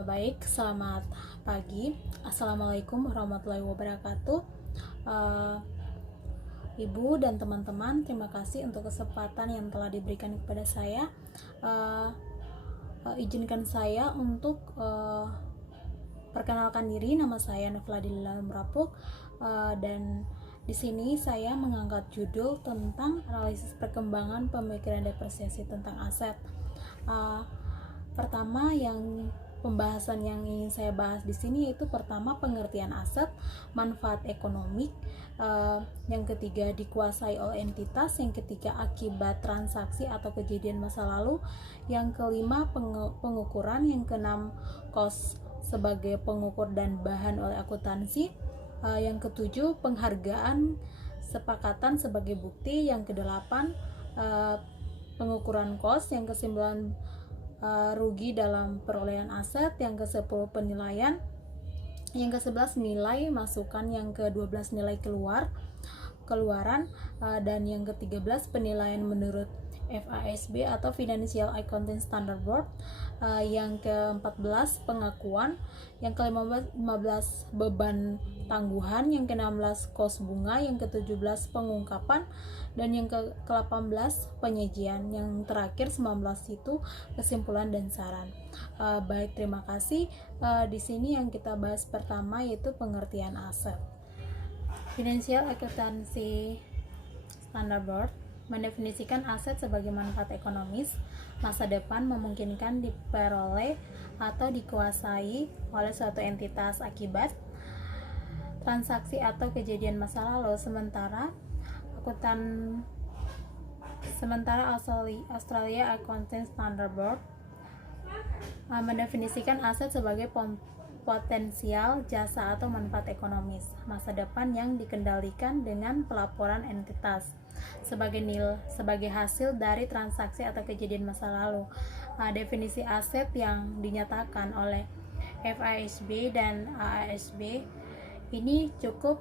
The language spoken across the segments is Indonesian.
Baik, selamat pagi. Assalamualaikum warahmatullahi wabarakatuh. Eh, Ibu dan teman-teman, terima kasih untuk kesempatan yang telah diberikan kepada saya. Eh, Izinkan saya untuk perkenalkan diri. Nama saya Nafladila Mrapuk, dan di sini saya mengangkat judul tentang analisis perkembangan pemikiran depresiasi tentang aset. Uh, Pertama, pembahasan yang ingin saya bahas di sini yaitu pertama pengertian aset, manfaat ekonomi, yang ketiga dikuasai oleh entitas, yang ketiga akibat transaksi atau kejadian masa lalu, yang kelima pengukuran, yang keenam cost sebagai pengukur dan bahan oleh akuntansi, yang ketujuh penghargaan sepakatan sebagai bukti, yang kedelapan pengukuran cost, yang kesembilan rugi dalam perolehan aset, yang ke-10 penilaian, yang ke-11 nilai masukan, yang ke-12 nilai keluaran, dan yang ke-13 penilaian menurut FASB atau Financial Accounting Standard Board, yang ke-14 pengakuan, yang ke-15 beban tangguhan, yang ke-16 kos bunga, yang ke-17 pengungkapan, dan yang ke-18 penyajian, yang terakhir 19 itu kesimpulan dan saran. Baik, terima kasih. Di sini yang kita bahas pertama yaitu pengertian aset. Financial Accountancy Standard Board mendefinisikan aset sebagai manfaat ekonomis masa depan memungkinkan diperoleh atau dikuasai oleh suatu entitas akibat transaksi atau kejadian masa lalu. Sementara Australia Accounting Standard Board mendefinisikan aset sebagai potensial jasa atau manfaat ekonomis masa depan yang dikendalikan dengan pelaporan entitas sebagai hasil dari transaksi atau kejadian masa lalu. Definisi aset yang dinyatakan oleh FASB dan AASB ini cukup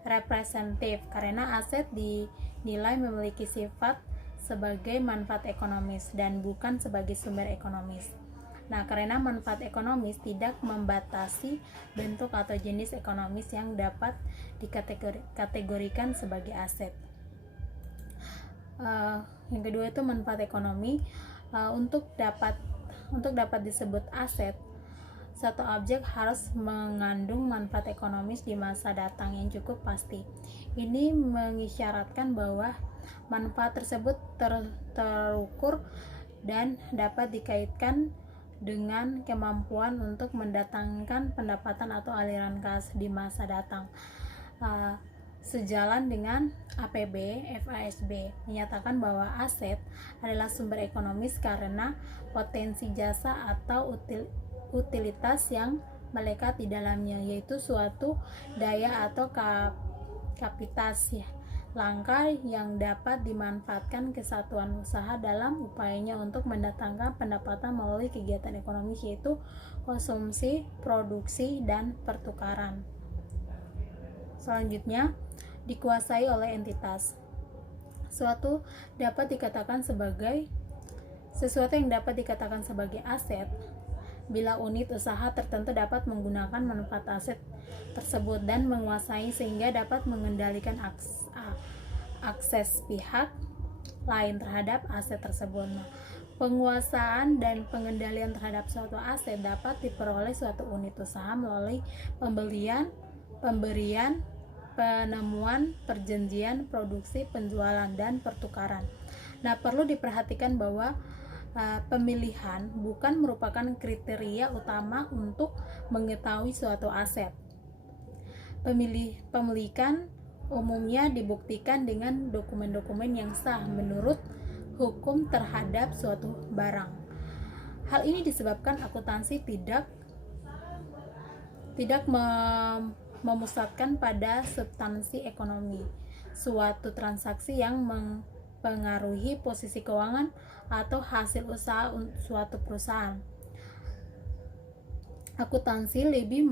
representatif karena aset dinilai memiliki sifat sebagai manfaat ekonomis dan bukan sebagai sumber ekonomis. Nah, karena manfaat ekonomis tidak membatasi bentuk atau jenis ekonomis yang dapat dikategorikan sebagai aset. Yang kedua itu manfaat ekonomi. Untuk dapat disebut aset, satu objek harus mengandung manfaat ekonomis di masa datang yang cukup pasti. Ini mengisyaratkan bahwa manfaat tersebut terukur dan dapat dikaitkan dengan kemampuan untuk mendatangkan pendapatan atau aliran kas di masa datang. Sejalan dengan APB, FASB menyatakan bahwa aset adalah sumber ekonomis karena potensi jasa atau utilitas yang melekat di dalamnya, yaitu suatu daya atau kapitas langka yang dapat dimanfaatkan kesatuan usaha dalam upayanya untuk mendatangkan pendapatan melalui kegiatan ekonomi, yaitu konsumsi, produksi, dan pertukaran. Selanjutnya, dikuasai oleh entitas. Sesuatu yang dapat dikatakan sebagai aset bila unit usaha tertentu dapat menggunakan manfaat aset tersebut dan menguasai sehingga dapat mengendalikan akses pihak lain terhadap aset tersebut. Penguasaan dan pengendalian terhadap suatu aset dapat diperoleh suatu unit usaha melalui pemberian, penemuan, perjanjian, produksi, penjualan, dan pertukaran. Nah, perlu diperhatikan bahwa pemilihan bukan merupakan kriteria utama untuk mengetahui suatu aset. Pemilikan umumnya dibuktikan dengan dokumen-dokumen yang sah menurut hukum terhadap suatu barang. Hal ini disebabkan akuntansi tidak memusatkan pada substansi ekonomi suatu transaksi yang mempengaruhi posisi keuangan atau hasil usaha suatu perusahaan. Akuntansi lebih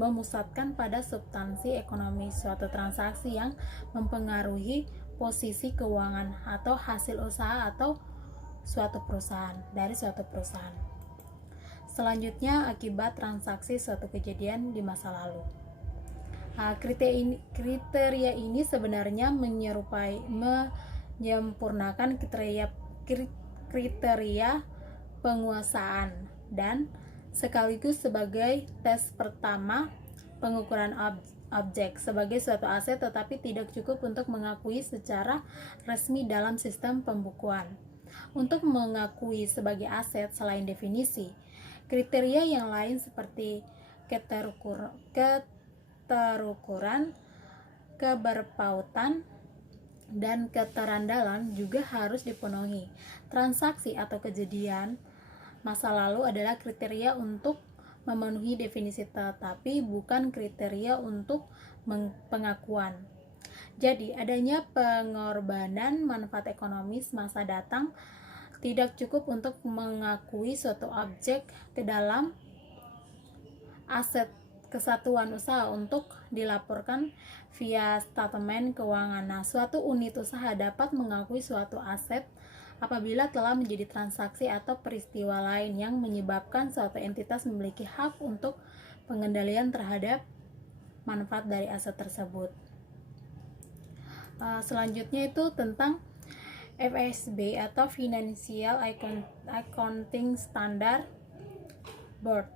memusatkan pada substansi ekonomi suatu transaksi yang mempengaruhi posisi keuangan atau hasil usaha atau suatu perusahaan. Selanjutnya, akibat transaksi suatu kejadian di masa lalu. Kriteria ini sebenarnya menyempurnakan kriteria penguasaan dan sekaligus sebagai tes pertama pengukuran objek sebagai suatu aset, tetapi tidak cukup untuk mengakui secara resmi dalam sistem pembukuan. Untuk mengakui sebagai aset selain definisi, kriteria yang lain seperti keterukuran, keberpautan, dan keterandalan juga harus dipenuhi. Transaksi atau kejadian masa lalu adalah kriteria untuk memenuhi definisi, tetapi bukan kriteria untuk pengakuan. Jadi, adanya pengorbanan manfaat ekonomis masa datang tidak cukup untuk mengakui suatu objek ke dalam aset kesatuan usaha untuk dilaporkan via statement keuangan. Nah, suatu unit usaha dapat mengakui suatu aset apabila telah menjadi transaksi atau peristiwa lain yang menyebabkan suatu entitas memiliki hak untuk pengendalian terhadap manfaat dari aset tersebut. Selanjutnya itu tentang FASB atau Financial Accounting Standard Board.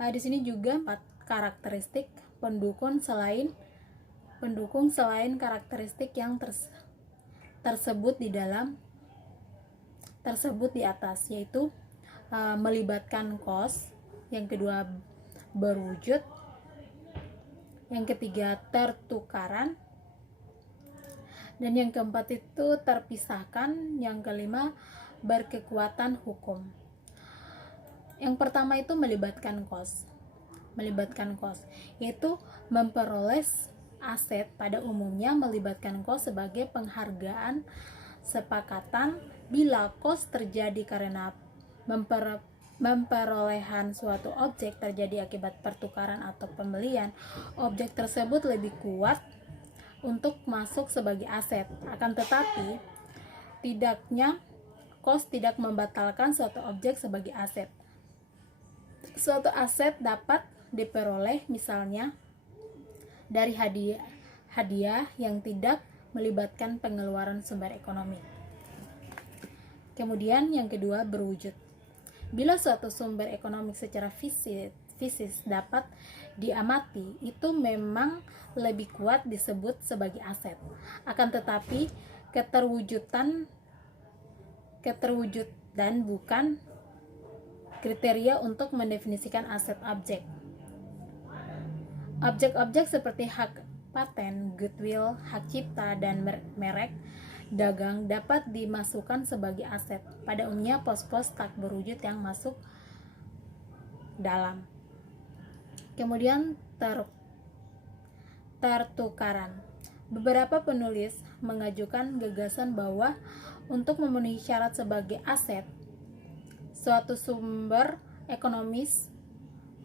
Di sini juga 4 karakteristik pendukung selain karakteristik yang tersebut di atas, yaitu melibatkan cost, yang kedua berwujud, yang ketiga tertukaran, dan yang keempat itu terpisahkan, yang kelima berkekuatan hukum. Yang pertama itu melibatkan cost, yaitu memperoleh aset. Pada umumnya melibatkan cost sebagai penghargaan sepakatan bila cost terjadi karena memperolehan suatu objek terjadi akibat pertukaran atau pembelian. Objek tersebut lebih kuat untuk masuk sebagai aset. Akan tetapi, tidaknya cost tidak membatalkan suatu objek sebagai aset. Suatu aset dapat diperoleh misalnya dari hadiah yang tidak melibatkan pengeluaran sumber ekonomi. Kemudian yang kedua berwujud. Bila suatu sumber ekonomi secara fisik dapat diamati, itu memang lebih kuat disebut sebagai aset. Akan tetapi keterwujudan bukan kriteria untuk mendefinisikan aset objek. Objek-objek seperti hak paten, goodwill, hak cipta, dan merek dagang dapat dimasukkan sebagai aset. Pada umumnya pos-pos tak berwujud yang masuk dalam. Kemudian tertukaran. Beberapa penulis mengajukan gagasan bahwa untuk memenuhi syarat sebagai aset, suatu sumber ekonomis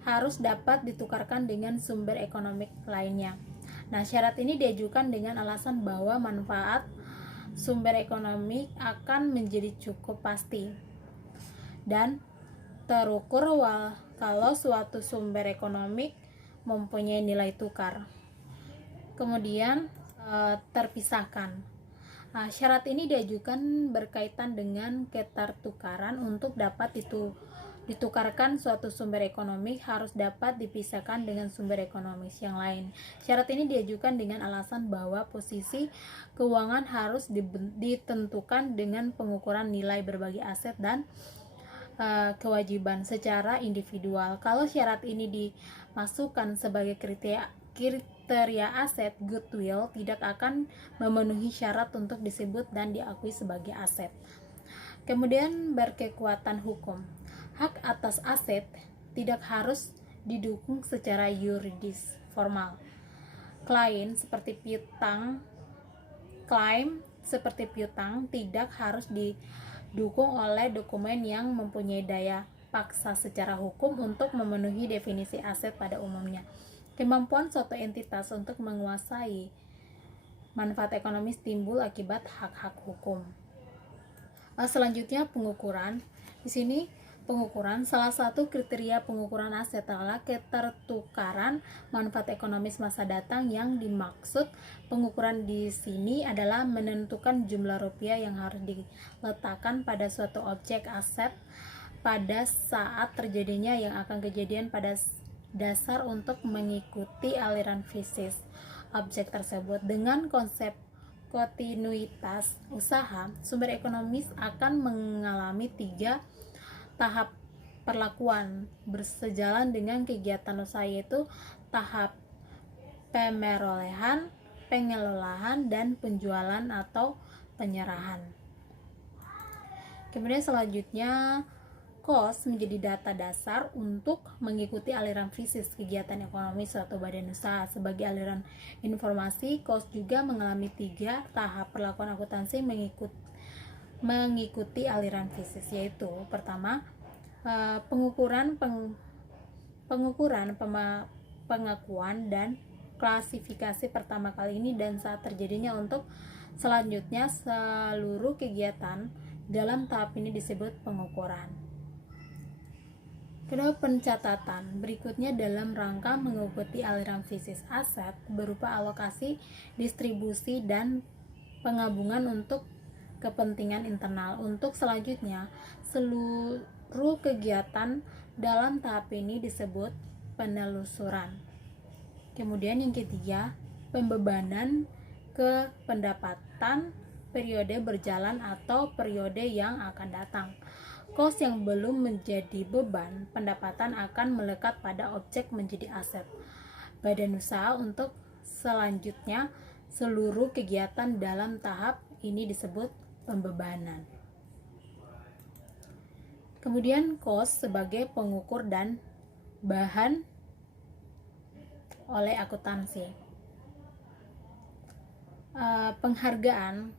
harus dapat ditukarkan dengan sumber ekonomi lainnya. Nah, syarat ini diajukan dengan alasan bahwa manfaat sumber ekonomi akan menjadi cukup pasti dan terukur kalau suatu sumber ekonomi mempunyai nilai tukar. Kemudian terpisahkan. Nah, syarat ini diajukan berkaitan dengan ketertukaran. Untuk dapat ditukarkan suatu sumber ekonomi harus dapat dipisahkan dengan sumber ekonomi yang lain. Syarat ini diajukan dengan alasan bahwa posisi keuangan harus ditentukan dengan pengukuran nilai berbagai aset dan kewajiban secara individual. Kalau syarat ini dimasukkan sebagai kriteria aset, goodwill tidak akan memenuhi syarat untuk disebut dan diakui sebagai aset. Kemudian berkekuatan hukum. Hak atas aset tidak harus didukung secara yuridis formal. Klaim seperti piutang tidak harus didukung oleh dokumen yang mempunyai daya paksa secara hukum untuk memenuhi definisi aset pada umumnya. Kemampuan suatu entitas untuk menguasai manfaat ekonomis timbul akibat hak-hak hukum. Selanjutnya pengukuran. Di sini pengukuran, salah satu kriteria pengukuran aset adalah ketertukaran manfaat ekonomis masa datang. Yang dimaksud pengukuran di sini adalah menentukan jumlah rupiah yang harus diletakkan pada suatu objek aset pada saat terjadinya yang akan kejadian pada dasar untuk mengikuti aliran fisis objek tersebut. Dengan konsep kontinuitas usaha, sumber ekonomis akan mengalami 3 tahap perlakuan bersejalan dengan kegiatan usaha, yaitu tahap pemerolehan, pengelolaan, dan penjualan atau penyerahan. Kemudian selanjutnya, cost menjadi data dasar untuk mengikuti aliran fisis kegiatan ekonomi suatu badan usaha. Sebagai aliran informasi, cost juga mengalami 3 tahap perlakuan akuntansi mengikuti aliran fisis, yaitu pertama, pengakuan dan klasifikasi pertama kali ini dan saat terjadinya. Untuk selanjutnya, seluruh kegiatan dalam tahap ini disebut pengukuran. Kedua, pencatatan berikutnya dalam rangka mengikuti aliran fisis aset berupa alokasi, distribusi, dan penggabungan untuk kepentingan internal. Untuk selanjutnya, seluruh kegiatan dalam tahap ini disebut penelusuran. Kemudian yang ketiga, pembebanan ke pendapatan periode berjalan atau periode yang akan datang. Kos yang belum menjadi beban pendapatan akan melekat pada objek menjadi aset badan usaha. Untuk selanjutnya, seluruh kegiatan dalam tahap ini disebut pembebanan. Kemudian kos sebagai pengukur dan bahan oleh akuntansi. Penghargaan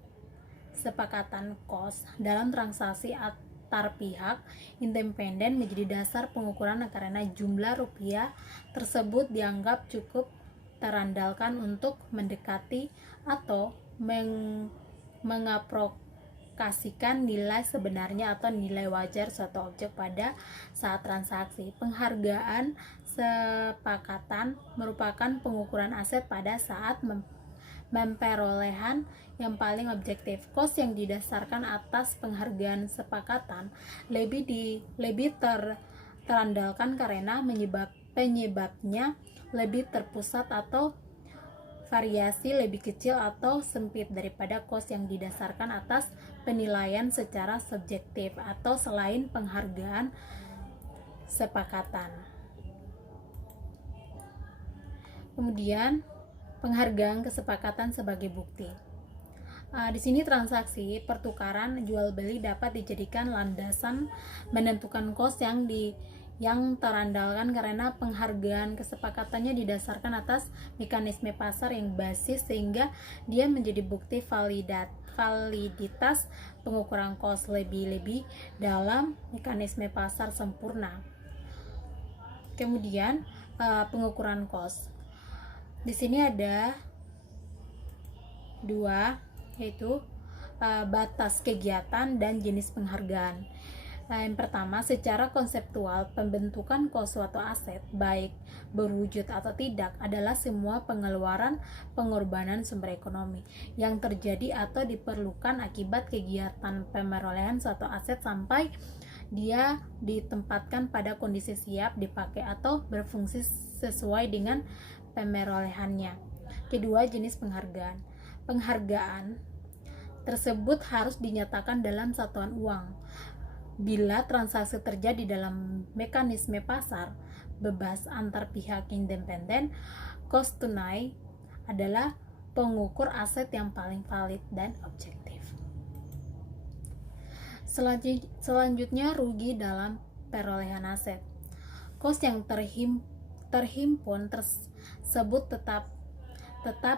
sepakatan kos dalam transaksi antar pihak independen menjadi dasar pengukuran karena jumlah rupiah tersebut dianggap cukup terandalkan untuk mendekati atau mengaprokasikan nilai sebenarnya atau nilai wajar suatu objek pada saat transaksi. Penghargaan sepakatan merupakan pengukuran aset pada saat memperolehan yang paling objektif. Kos yang didasarkan atas penghargaan sepakatan lebih terandalkan karena penyebabnya lebih terpusat atau variasi lebih kecil atau sempit daripada kos yang didasarkan atas penilaian secara subjektif atau selain penghargaan sepakatan. Kemudian penghargaan kesepakatan sebagai bukti. Di sini transaksi pertukaran jual beli dapat dijadikan landasan menentukan kos yang terandalkan karena penghargaan kesepakatannya didasarkan atas mekanisme pasar yang basis, sehingga dia menjadi bukti validitas pengukuran kos lebih-lebih dalam mekanisme pasar sempurna. Kemudian pengukuran kos. Di sini ada 2, yaitu batas kegiatan dan jenis penghargaan. Yang pertama, secara konseptual, pembentukan kos suatu aset, baik berwujud atau tidak, adalah semua pengeluaran pengorbanan sumber ekonomi yang terjadi atau diperlukan akibat kegiatan pemerolehan suatu aset sampai dia ditempatkan pada kondisi siap dipakai atau berfungsi sesuai dengan pemerolehannya. Kedua, jenis penghargaan. Penghargaan tersebut harus dinyatakan dalam satuan uang. Bila transaksi terjadi dalam mekanisme pasar bebas antar pihak independen, kos tunai adalah pengukur aset yang paling valid dan objektif. Selanjutnya, rugi dalam perolehan aset. Kos yang terhimpun tersebut tetap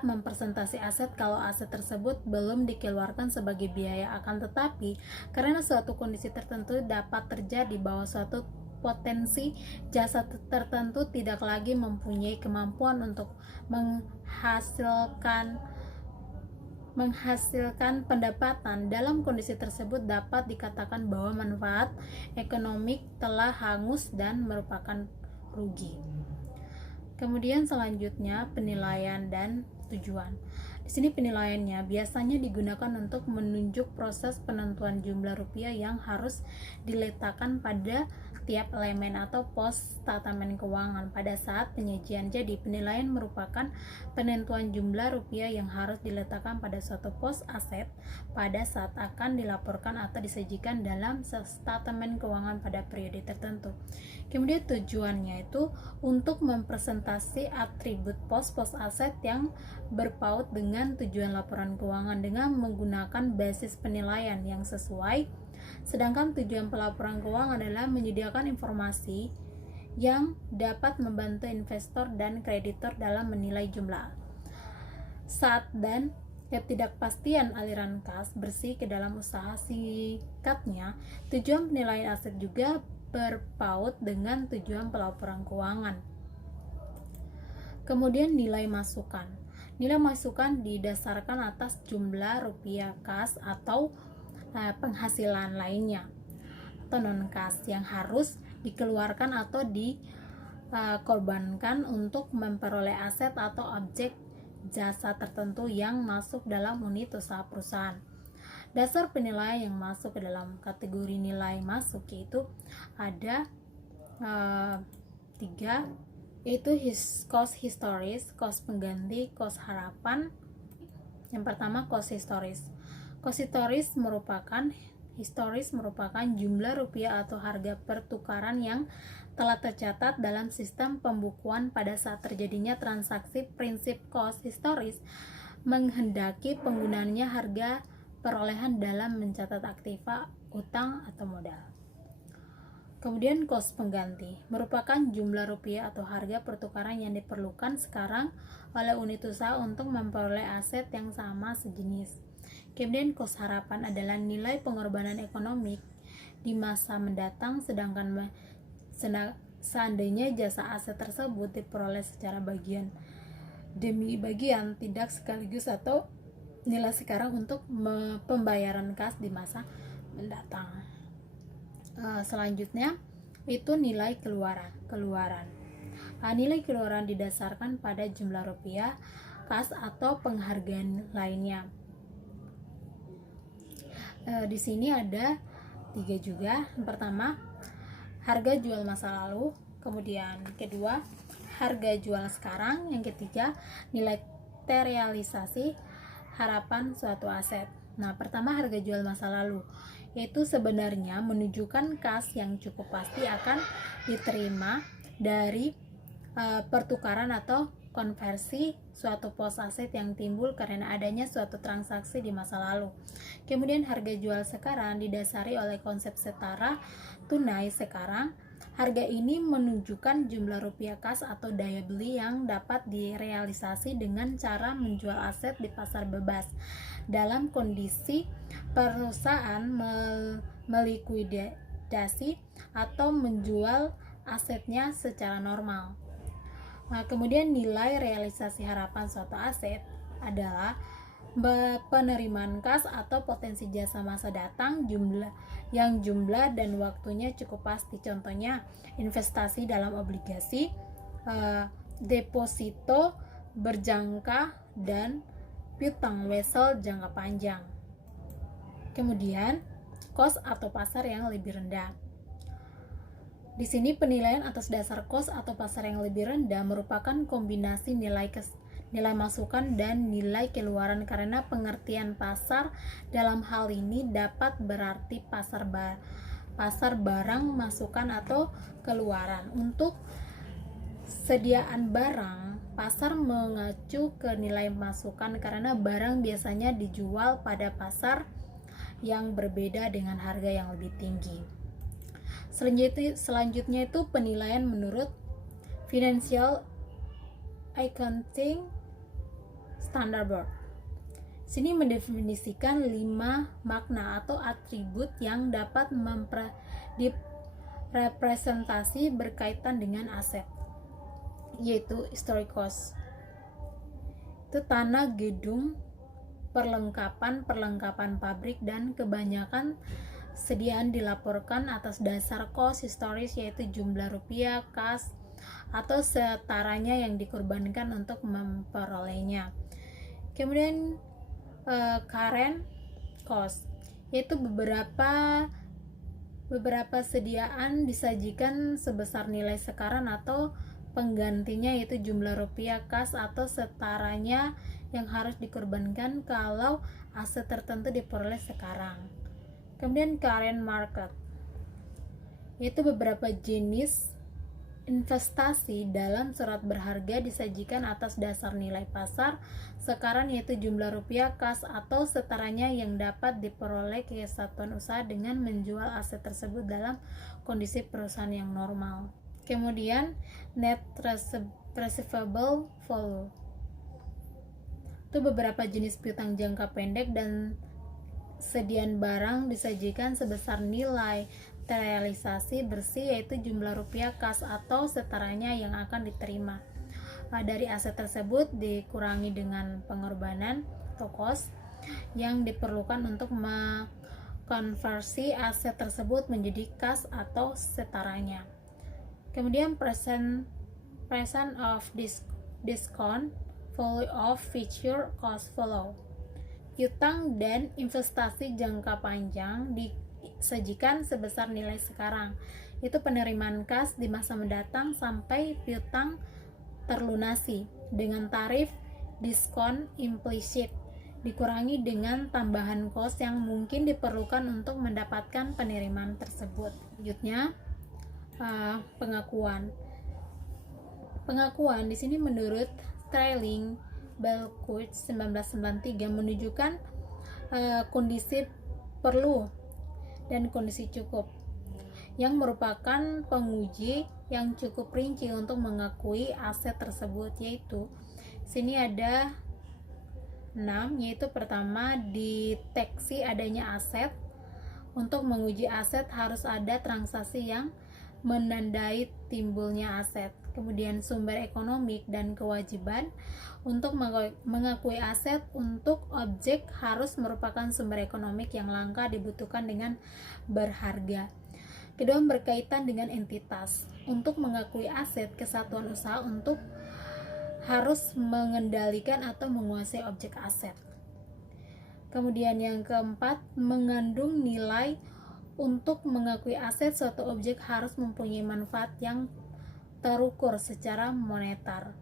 mempresentasi aset kalau aset tersebut belum dikeluarkan sebagai biaya. Akan tetapi, karena suatu kondisi tertentu dapat terjadi bahwa suatu potensi jasa tertentu tidak lagi mempunyai kemampuan untuk menghasilkan menghasilkan pendapatan. Dalam kondisi tersebut dapat dikatakan bahwa manfaat ekonomi telah hangus dan merupakan rugi. Kemudian selanjutnya penilaian dan tujuan. Di sini penilaiannya biasanya digunakan untuk menunjuk proses penentuan jumlah rupiah yang harus diletakkan pada tiap elemen atau pos statement keuangan pada saat penyajian. Jadi, penilaian merupakan penentuan jumlah rupiah yang harus diletakkan pada suatu pos aset pada saat akan dilaporkan atau disajikan dalam statement keuangan pada periode tertentu. Kemudian tujuannya itu untuk mempresentasi atribut pos-pos aset yang berpaut dengan tujuan laporan keuangan dengan menggunakan basis penilaian yang sesuai. Sedangkan tujuan pelaporan keuangan adalah menyediakan informasi yang dapat membantu investor dan kreditor dalam menilai jumlah saat dan ketidakpastian aliran kas bersih ke dalam usaha. Singkatnya, tujuan penilaian aset juga berpaut dengan tujuan pelaporan keuangan. Kemudian nilai masukan. Nilai masukan didasarkan atas jumlah rupiah kas atau penghasilan lainnya atau non kas yang harus dikeluarkan atau dikorbankan untuk memperoleh aset atau objek jasa tertentu yang masuk dalam unit usaha perusahaan. Dasar penilaian yang masuk ke dalam kategori nilai masuk yaitu ada 3, yaitu cost historis, cost pengganti, cost harapan. Yang pertama cost historis. Cost historis merupakan jumlah rupiah atau harga pertukaran yang telah tercatat dalam sistem pembukuan pada saat terjadinya transaksi. Prinsip cost historis menghendaki penggunaannya harga perolehan dalam mencatat aktiva, utang, atau modal. Kemudian cost pengganti merupakan jumlah rupiah atau harga pertukaran yang diperlukan sekarang oleh unit usaha untuk memperoleh aset yang sama sejenis. Kemudian cost harapan adalah nilai pengorbanan ekonomi di masa mendatang, sedangkan seandainya jasa aset tersebut diperoleh secara bagian demi bagian, tidak sekaligus, atau nilai sekarang untuk pembayaran kas di masa mendatang. Selanjutnya itu nilai keluaran. Nilai keluaran didasarkan pada jumlah rupiah kas atau penghargaan lainnya. Di sini ada 3 juga. Yang pertama, harga jual masa lalu. Kemudian kedua, harga jual sekarang. Yang ketiga, nilai terrealisasi harapan suatu aset. Nah, pertama harga jual masa lalu, yaitu sebenarnya menunjukkan kas yang cukup pasti akan diterima dari pertukaran atau konversi suatu pos aset yang timbul karena adanya suatu transaksi di masa lalu. Kemudian harga jual sekarang didasari oleh konsep setara tunai sekarang. Harga ini menunjukkan jumlah rupiah kas atau daya beli yang dapat direalisasi dengan cara menjual aset di pasar bebas dalam kondisi perusahaan melikuidasi atau menjual asetnya secara normal. Kemudian nilai realisasi harapan suatu aset adalah penerimaan kas atau potensi jasa masa datang jumlah dan waktunya cukup pasti. Contohnya investasi dalam obligasi, deposito berjangka, dan piutang wesel jangka panjang. Kemudian cost atau pasar yang lebih rendah. Di sini penilaian atas dasar cost atau pasar yang lebih rendah merupakan kombinasi nilai masukan dan nilai keluaran, karena pengertian pasar dalam hal ini dapat berarti pasar barang masukan atau keluaran. Untuk sediaan barang, pasar mengacu ke nilai masukan karena barang biasanya dijual pada pasar yang berbeda dengan harga yang lebih tinggi. Selanjutnya itu penilaian menurut Financial Accounting Standard Board. Sini mendefinisikan 5 makna atau atribut yang dapat direpresentasi berkaitan dengan aset, yaitu historic cost, itu tanah, gedung, perlengkapan pabrik, dan kebanyakan sediaan dilaporkan atas dasar kos historis, yaitu jumlah rupiah kas atau setaranya yang dikorbankan untuk memperolehnya. Kemudian current cost, yaitu beberapa sediaan disajikan sebesar nilai sekarang atau penggantinya, yaitu jumlah rupiah kas atau setaranya yang harus dikorbankan kalau aset tertentu diperoleh sekarang. Kemudian current market, yaitu beberapa jenis investasi dalam surat berharga disajikan atas dasar nilai pasar sekarang, yaitu jumlah rupiah kas atau setaranya yang dapat diperoleh kesatuan usaha dengan menjual aset tersebut dalam kondisi perusahaan yang normal. Kemudian net receivable value, itu beberapa jenis piutang jangka pendek dan sediaan barang disajikan sebesar nilai terrealisasi bersih, yaitu jumlah rupiah kas atau setaranya yang akan diterima dari aset tersebut dikurangi dengan pengorbanan atau cost yang diperlukan untuk mengkonversi aset tersebut menjadi kas atau setaranya. Kemudian present of discount value of future cost flow, piutang dan investasi jangka panjang disajikan sebesar nilai sekarang, itu penerimaan kas di masa mendatang sampai piutang terlunasi dengan tarif diskon implisit dikurangi dengan tambahan kos yang mungkin diperlukan untuk mendapatkan penerimaan tersebut. Selanjutnya pengakuan di sini menurut Sterling Belcourt 1993 menunjukkan kondisi perlu dan kondisi cukup, yang merupakan penguji yang cukup rinci untuk mengakui aset tersebut, yaitu sini ada 6, yaitu pertama, deteksi adanya aset. Untuk menguji aset harus ada transaksi yang menandai timbulnya aset. Kemudian sumber ekonomik dan kewajiban untuk mengakui aset untuk objek harus merupakan sumber ekonomik yang langka dibutuhkan dengan berharga. Kedua, berkaitan dengan entitas. Untuk mengakui aset, kesatuan usaha untuk harus mengendalikan atau menguasai objek aset. Kemudian yang keempat, mengandung nilai. Untuk mengakui aset, suatu objek harus mempunyai manfaat yang terukur secara moneter.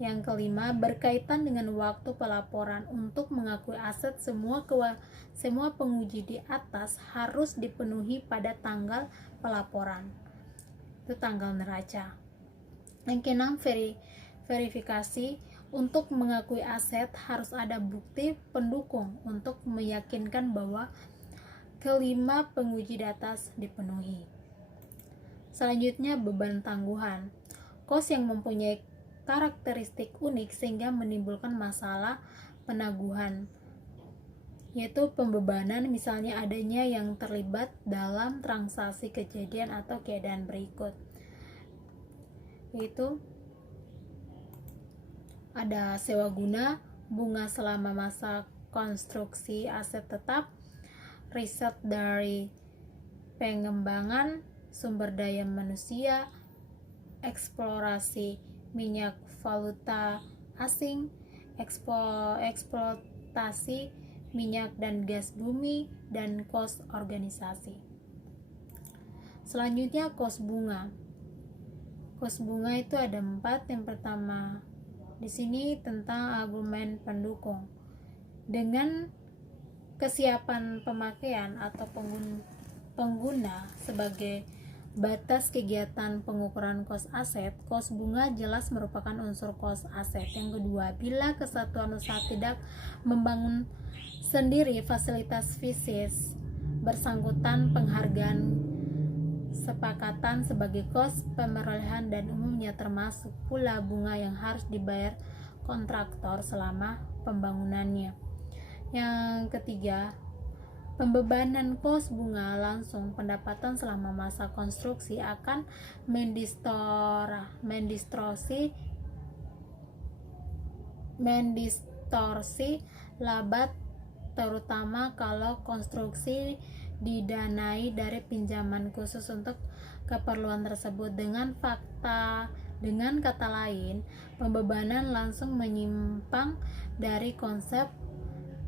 Yang kelima, berkaitan dengan waktu pelaporan. Untuk mengakui aset, semua penguji di atas harus dipenuhi pada tanggal pelaporan, itu tanggal neraca. Yang keenam, verifikasi. Untuk mengakui aset harus ada bukti pendukung untuk meyakinkan bahwa kelima penguji di atas dipenuhi. Selanjutnya, beban tangguhan. Kos yang mempunyai karakteristik unik sehingga menimbulkan masalah penaguhan, yaitu pembebanan, misalnya adanya yang terlibat dalam transaksi kejadian atau keadaan berikut, yaitu ada sewa guna, bunga selama masa konstruksi aset tetap, riset dari pengembangan sumber daya manusia, eksplorasi minyak valuta asing, eksploitasi minyak dan gas bumi, dan kos organisasi. Selanjutnya, kos bunga. Kos bunga itu ada 4. Yang pertama di sini tentang argumen pendukung. Dengan kesiapan pemakaian atau pengguna sebagai batas kegiatan pengukuran kos aset, kos bunga jelas merupakan unsur kos aset. Yang kedua, bila kesatuan usaha tidak membangun sendiri fasilitas fisik bersangkutan, penghargaan sepakatan sebagai kos pemerolehan dan umumnya termasuk pula bunga yang harus dibayar kontraktor selama pembangunannya. Yang ketiga, pembebanan kos bunga langsung pendapatan selama masa konstruksi akan mendistorsi laba, terutama kalau konstruksi didanai dari pinjaman khusus untuk keperluan tersebut. Dengan kata lain, pembebanan langsung menyimpang dari konsep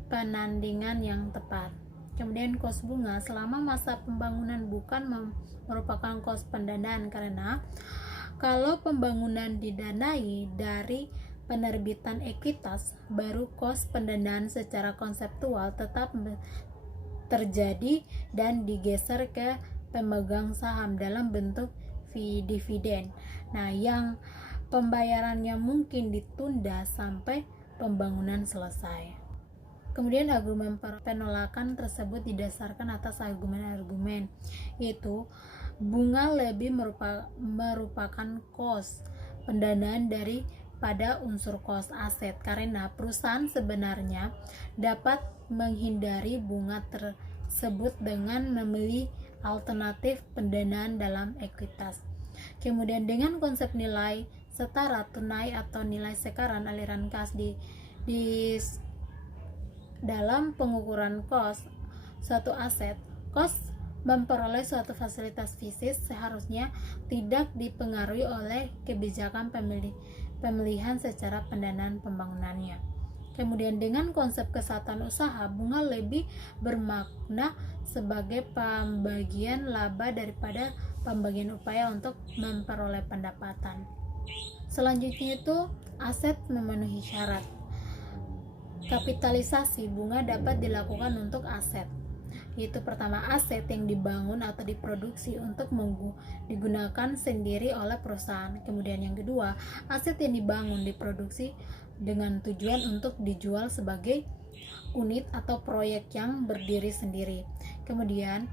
penandingan yang tepat. Kemudian kos bunga selama masa pembangunan bukan merupakan kos pendanaan, karena kalau pembangunan didanai dari penerbitan ekuitas, baru kos pendanaan secara konseptual tetap terjadi dan digeser ke pemegang saham dalam bentuk dividen. Nah, yang pembayarannya mungkin ditunda sampai pembangunan selesai. Kemudian argumen penolakan tersebut didasarkan atas argumen-argumen, yaitu bunga lebih merupakan kos pendanaan daripada unsur kos aset, karena perusahaan sebenarnya dapat menghindari bunga tersebut dengan memilih alternatif pendanaan dalam ekuitas. Kemudian dengan konsep nilai setara tunai atau nilai sekaran aliran kas di dalam pengukuran kos suatu aset, kos memperoleh suatu fasilitas fisik seharusnya tidak dipengaruhi oleh kebijakan pemilihan secara pendanaan pembangunannya. Kemudian dengan konsep kesatuan usaha, bunga lebih bermakna sebagai pembagian laba daripada pembagian upaya untuk memperoleh pendapatan. Selanjutnya itu aset memenuhi syarat. Kapitalisasi bunga dapat dilakukan untuk aset, yaitu pertama, aset yang dibangun atau diproduksi untuk digunakan sendiri oleh perusahaan. Kemudian yang kedua, aset yang dibangun diproduksi dengan tujuan untuk dijual sebagai unit atau proyek yang berdiri sendiri. Kemudian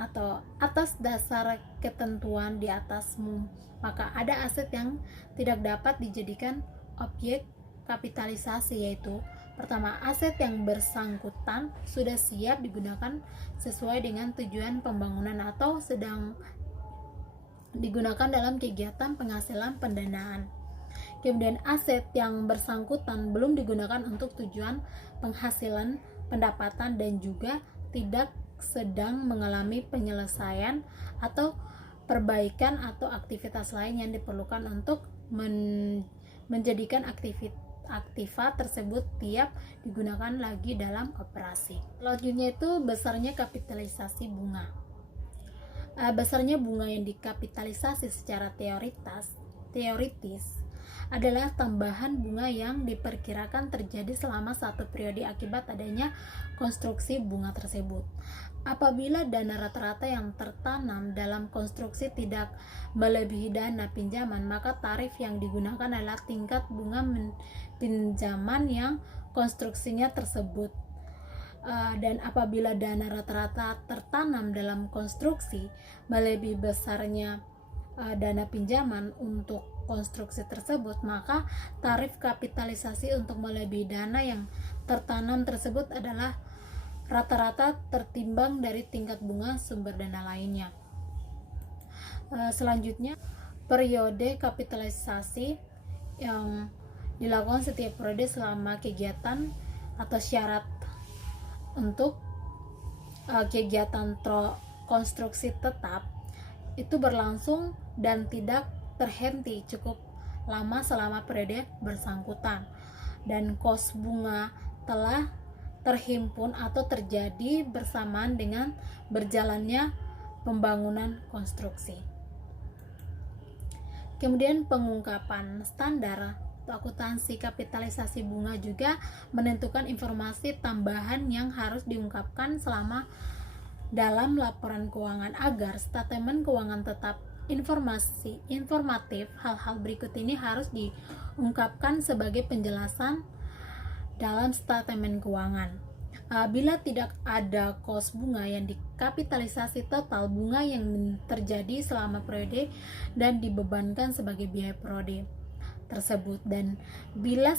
atau atas dasar ketentuan di atasmu, maka ada aset yang tidak dapat dijadikan objek kapitalisasi, yaitu pertama, aset yang bersangkutan sudah siap digunakan sesuai dengan tujuan pembangunan atau sedang digunakan dalam kegiatan penghasilan pendanaan. Kemudian aset yang bersangkutan belum digunakan untuk tujuan penghasilan pendapatan dan juga tidak sedang mengalami penyelesaian atau perbaikan atau aktivitas lain yang diperlukan untuk menjadikan aktiva tersebut tiap digunakan lagi dalam operasi. Selanjutnya itu besarnya kapitalisasi bunga. Besarnya bunga yang dikapitalisasi secara teoritis adalah tambahan bunga yang diperkirakan terjadi selama satu periode akibat adanya konstruksi bunga tersebut. Apabila dana rata-rata yang tertanam dalam konstruksi tidak melebihi dana pinjaman, maka tarif yang digunakan adalah tingkat bunga pinjaman yang konstruksinya tersebut. Dan apabila dana rata-rata tertanam dalam konstruksi melebihi besarnya dana pinjaman untuk konstruksi tersebut, maka tarif kapitalisasi untuk melebihi dana yang tertanam tersebut adalah rata-rata tertimbang dari tingkat bunga sumber dana lainnya. Selanjutnya, periode kapitalisasi yang dilakukan setiap periode selama kegiatan atau syarat untuk kegiatan konstruksi tetap itu berlangsung dan tidak terhenti cukup lama selama periode bersangkutan, dan kos bunga telah terhimpun atau terjadi bersamaan dengan berjalannya pembangunan konstruksi. Kemudian pengungkapan standar akuntansi kapitalisasi bunga juga menentukan informasi tambahan yang harus diungkapkan selama dalam laporan keuangan agar statemen keuangan tetap informatif. Hal-hal berikut ini harus diungkapkan sebagai penjelasan dalam statemen keuangan. Bila tidak ada kos bunga yang dikapitalisasi, total bunga yang terjadi selama periode dan dibebankan sebagai biaya periode tersebut, dan bila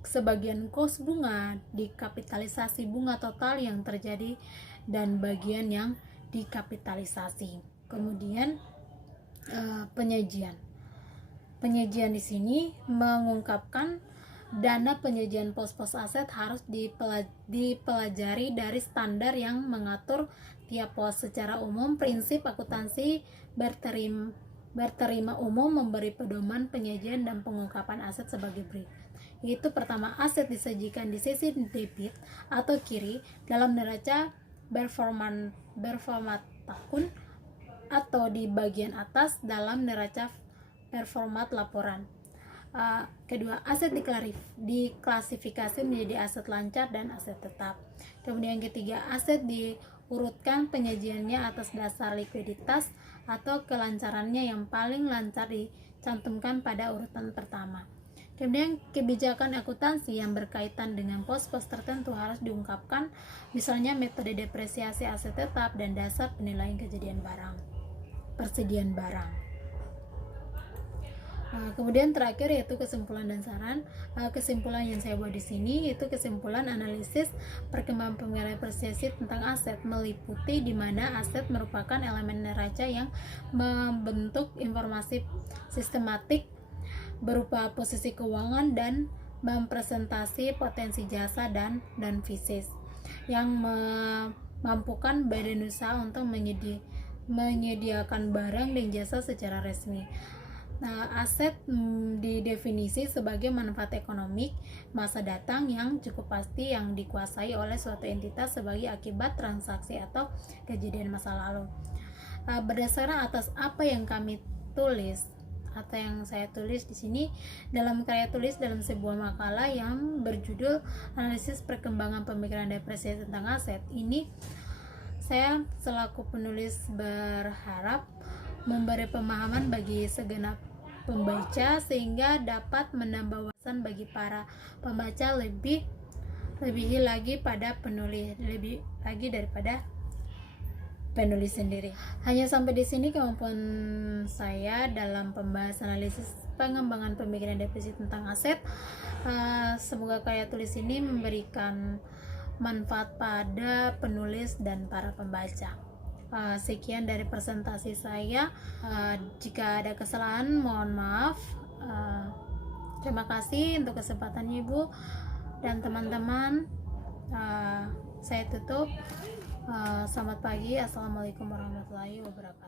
sebagian kos bunga dikapitalisasi, bunga total yang terjadi dan bagian yang dikapitalisasi. Kemudian penyajian di sini mengungkapkan dana penyajian pos-pos aset harus dipelajari dari standar yang mengatur tiap pos. Secara umum, prinsip akuntansi berterima umum memberi pedoman penyajian dan pengungkapan aset sebagai berikut. Yaitu pertama, aset disajikan di sisi debit atau kiri dalam neraca berformat tahun atau di bagian atas dalam neraca berformat laporan. Kedua, aset diklasifikasi menjadi aset lancar dan aset tetap. Kemudian ketiga, aset diurutkan penyajiannya atas dasar likuiditas atau kelancarannya yang paling lancar dicantumkan pada urutan pertama. Kemudian kebijakan akuntansi yang berkaitan dengan pos-pos tertentu harus diungkapkan, misalnya metode depresiasi aset persediaan dan dasar penilaian persediaan barang. Kemudian terakhir yaitu kesimpulan dan saran. Kesimpulan yang saya buat di sini yaitu kesimpulan analisis perkembangan pemilihan depresiasi tentang aset meliputi di mana aset merupakan elemen neraca yang membentuk informasi sistematik berupa posisi keuangan dan mempresentasi potensi jasa dan fisis yang memampukan badan usaha untuk menyediakan barang dan jasa secara resmi. Aset didefinisi sebagai manfaat ekonomi masa datang yang cukup pasti yang dikuasai oleh suatu entitas sebagai akibat transaksi atau kejadian masa lalu. Berdasarkan atas apa yang kami tulis atau yang saya tulis di sini dalam karya tulis dalam sebuah makalah yang berjudul Analisis Perkembangan Pemikiran Depresiasi tentang Aset ini, saya selaku penulis berharap memberi pemahaman bagi segenap pembaca sehingga dapat menambah wawasan bagi para pembaca lebih lagi daripada penulis sendiri. Hanya sampai di sini kemampuan saya dalam pembahasan analisis pengembangan pemikiran depresi tentang aset. Semoga karya tulis ini memberikan manfaat pada penulis dan para pembaca. Sekian dari presentasi saya. Jika ada kesalahan mohon maaf. Terima kasih untuk kesempatannya Ibu dan teman-teman. Saya tutup. Selamat pagi. Assalamualaikum warahmatullahi wabarakatuh.